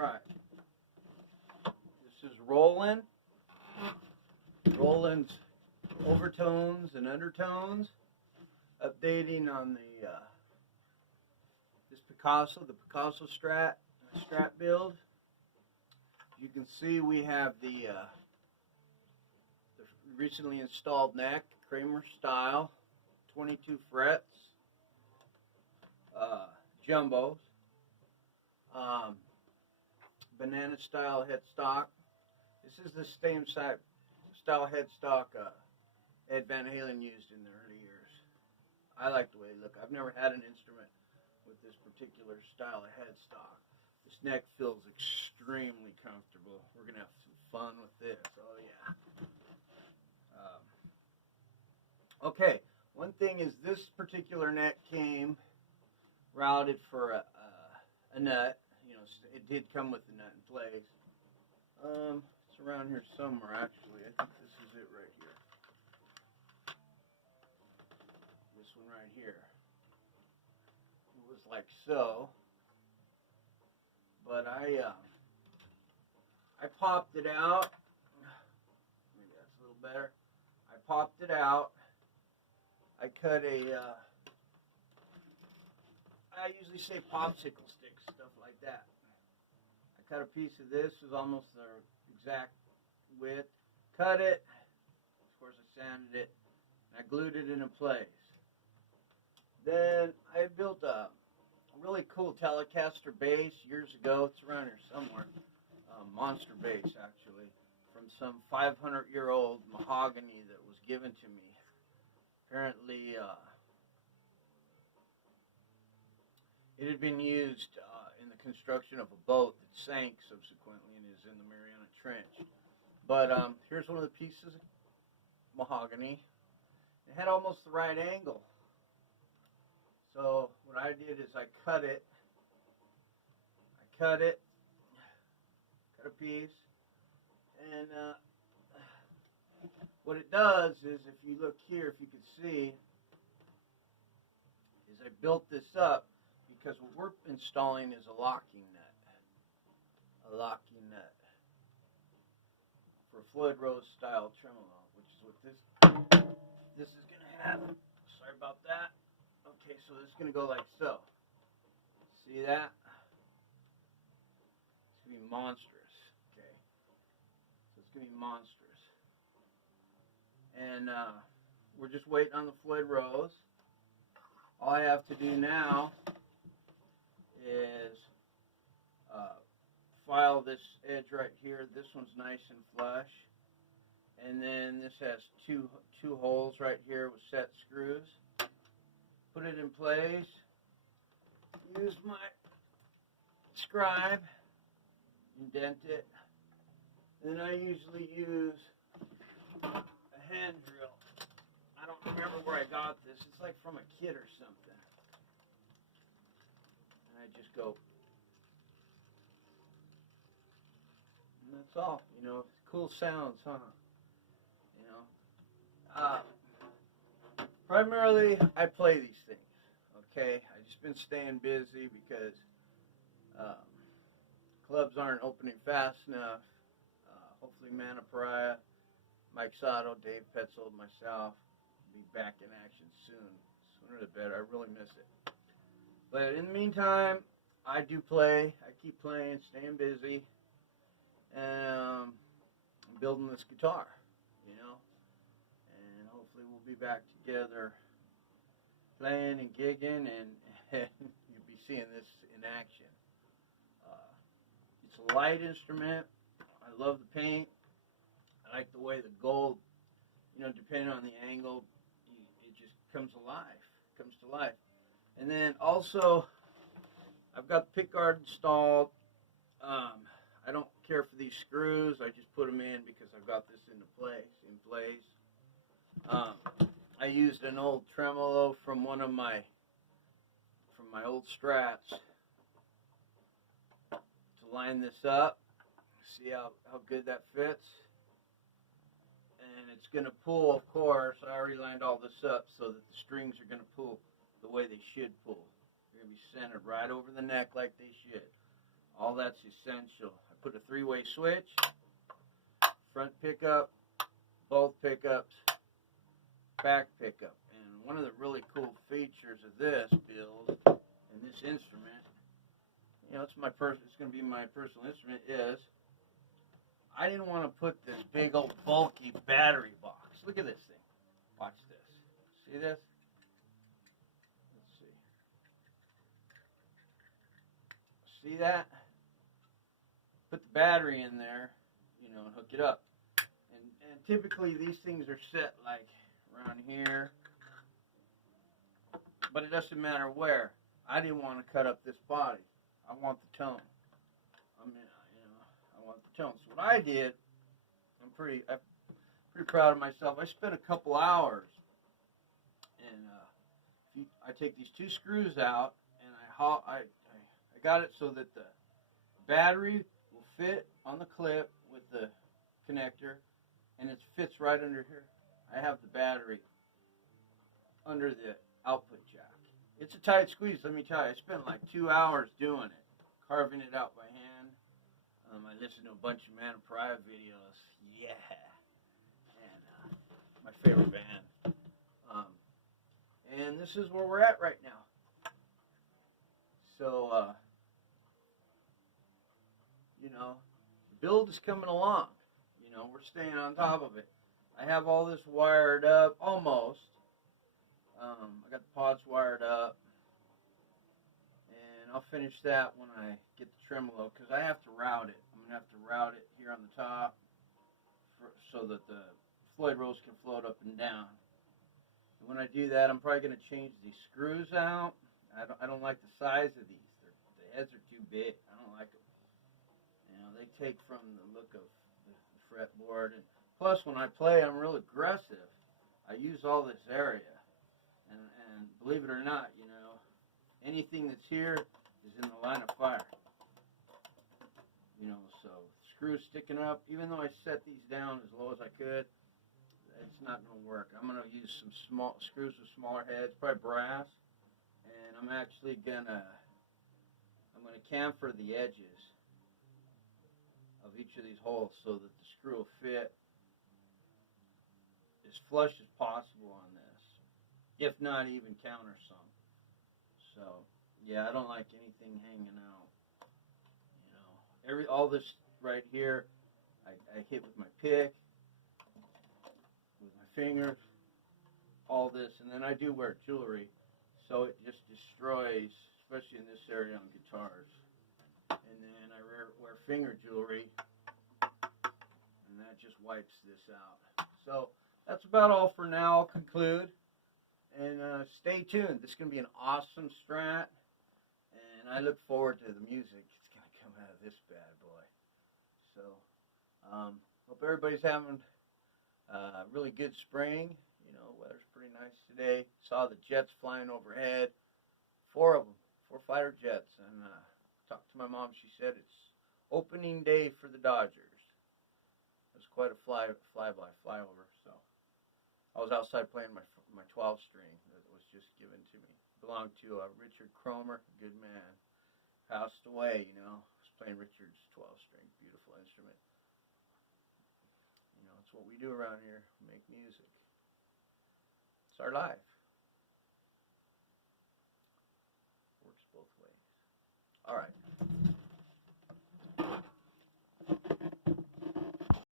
Alright. This is Rawland's Overtones and Undertones. Updating on the this the Picasso Strat build. You can see we have the recently installed neck, Kramer style, 22 frets, jumbos, banana style headstock. This is the same style headstock Ed Van Halen used in the early years. I like the way they look. I've never had an instrument with this particular style of headstock. This neck feels extremely comfortable. We're going to have some fun with this. Oh, yeah. Okay, one thing is this particular neck came routed for a nut. You know, it did come with the nut in place. It's around here somewhere, actually. I think this is it right here. This one right here. It was like so. But I popped it out. Maybe that's a little better. I popped it out. I cut I usually say popsicle sticks, stuff like that. I cut a piece of this, it was almost the exact width. Cut it. Of course, I sanded it. And I glued it into place. Then I built a really cool Telecaster bass years ago. It's around here somewhere. Monster bass, actually, from some 500-year-old mahogany that was given to me. Apparently, it had been used in the construction of a boat that sank subsequently and is in the Mariana Trench. But here's one of the pieces of mahogany. It had almost the right angle. So what I did is I cut a piece, and what it does is, if you look here, if you can see, is I built this up because what we're installing is a locking nut for a Floyd Rose style tremolo, which is what this is going to have. Sorry about that. Okay, so this is going to go like so. See that? It's going to be monstrous. Okay. So it's going to be monstrous. And we're just waiting on the Floyd Rose. All I have to do now is file this edge right here. This one's nice and flush. And then this has two holes right here with set screws. Put it in place. Use my scribe. Indent it. Then I usually use a hand drill. I don't remember where I got this. It's like from a kid or something. And I just go. And that's all. You know, cool sounds, huh? You know. Primarily, I play these things. Okay, I've just been staying busy because clubs aren't opening fast enough. Hopefully, Mana Pariah, Mike Sato, Dave Petzold, myself will be back in action soon. Sooner the better. I really miss it. But in the meantime, I do play. I keep playing, staying busy, and I'm building this guitar. You know. Hopefully we'll be back together playing and gigging, and you'll be seeing this in action. It's a light instrument. I love the paint. I like the way the gold, you know, depending on the angle, it just comes alive, comes to life. And then also, I've got the pickguard installed. I don't care for these screws. I just put them in because I've got this in place. I used an old tremolo from one of my old Strats to line this up. See how good that fits. And it's going to pull, of course. I already lined all this up so that the strings are going to pull the way they should pull. They're going to be centered right over the neck like they should. All that's essential. I put a 3-way switch, front pickup, both pickups, back pickup. And one of the really cool features of this build and this instrument, you know, it's going to be my personal instrument, is I didn't want to put this big old bulky battery box. Look at this thing. Watch this. See this? Let's see. See that? Put the battery in there, you know, and hook it up. And typically these things are set like around here, but it doesn't matter where. I didn't want to cut up this body. I want the tone. I mean, you know, I want the tone. So what I did, I'm pretty proud of myself. I spent a couple hours, and I take these 2 screws out, and I got it so that the battery will fit on the clip with the connector, and it fits right under here. I have the battery under the output jack. It's a tight squeeze, let me tell you. I spent like 2 hours doing it, carving it out by hand. I listened to a bunch of Man of Pariah videos. Yeah. And my favorite band. And this is where we're at right now. So, you know, the build is coming along. You know, we're staying on top of it. I have all this wired up, almost. I got the pods wired up. And I'll finish that when I get the tremolo, because I have to route it. I'm going to have to route it here on the top so that the Floyd Rose can float up and down. And when I do that, I'm probably going to change these screws out. I don't like the size of these. The heads are too big. I don't like them. You know, they take from the look of the fretboard. And plus, when I play, I'm real aggressive. I use all this area. And believe it or not, you know, anything that's here is in the line of fire. You know, so screws sticking up, even though I set these down as low as I could, it's not going to work. I'm going to use some small screws with smaller heads, probably brass, and I'm actually going to chamfer the edges of each of these holes so that the screw will fit as flush as possible on this, if not even countersunk. So, yeah, I don't like anything hanging out. You know, all this right here, I hit with my pick, with my fingers, all this, and then I do wear jewelry, so it just destroys, especially in this area on guitars. And then I wear finger jewelry, and that just wipes this out. So that's about all for now. I'll conclude, and stay tuned. This is going to be an awesome Strat, and I look forward to the music. It's going to come out of this bad boy. So hope everybody's having a really good spring. You know, weather's pretty nice today. Saw the jets flying overhead. 4 of them, 4 fighter jets, and talked to my mom. She said it's opening day for the Dodgers. It was quite a flyover. So I was outside playing my 12 string that was just given to me. Belonged to Richard Kramer, good man. Passed away, you know. I was playing Richard's 12 string, beautiful instrument. You know, it's what we do around here. We make music. It's our life.